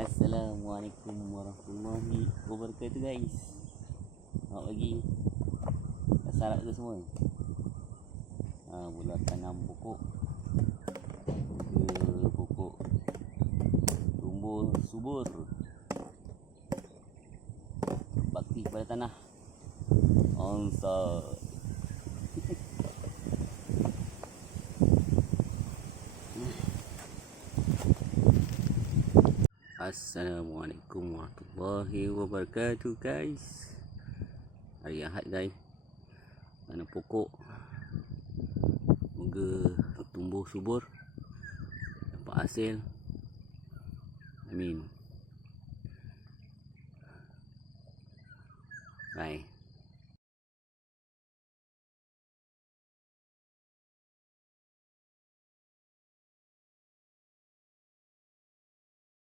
Assalamualaikum warahmatullahi wabarakatuh guys. Selamat pagi. Assalamualaikum ke semua. Ha, Mula tanam pokok. Ke pokok Tumbuh subur. Bakti kepada tanah. Onsa Assalamualaikum warahmatullahi wabarakatuh guys. Hari Ahad guys. Tanam pokok. Moga tumbuh subur. Dapat hasil. Amin. Bye